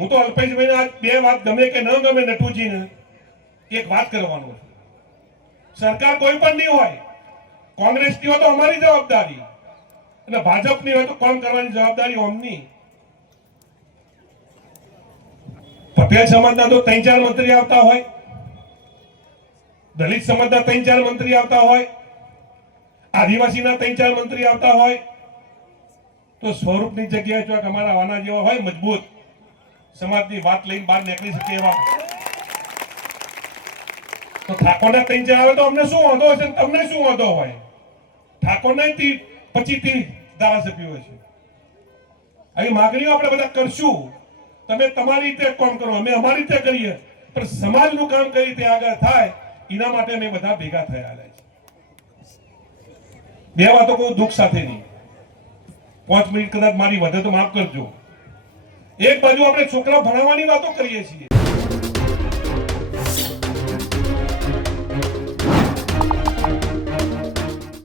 હું તો અલ્પેશભાઈને આજ બે વાત ગમે કે ન ગમે નટુજીને એક વાત કરવાનું છે. સરકાર કોઈ પણ નહીં હોય, કોંગ્રેસની હોય તો અમારી જવાબદારી અને ભાજપની હોય તો કોણ કરવાની જવાબદારી અમની. પટેલ સમાજના તો 3-4 મંત્રી આવતા હોય, દલિત સમાજના 3-4 મંત્રી આવતા હોય, આદિવાસીના 3-4 મંત્રી આવતા હોય, તો સ્વરૂપની જગ્યાએ જો અમારા આના જેવા હોય મજબૂત સમાજની વાત લઈને બહાર નીકળી શકે એવા, તો ઠાકોરના 3-4 આવે તો અમને શું વાંધો હશે, તમને શું વાંધો હોય? ઠાકોરના 25-30 ધારાસભ્યો છે. આવી માગણીઓ આપણે બધા કરશું. તમે તમારી રીતે કામ કરો, અમે અમારી રીતે કરીએ, પણ સમાજનું કામ કઈ રીતે આગળ થાય એના માટે અમે બધા ભેગા થયા છે. બે વાતો કહું દુઃખ સાથેની, 5 મિનિટ કદાચ મારી વધે તો માફ કરજો. એક બાજુ આપણે છોકરા ભણાવવાની વાતો કરીએ છીએ,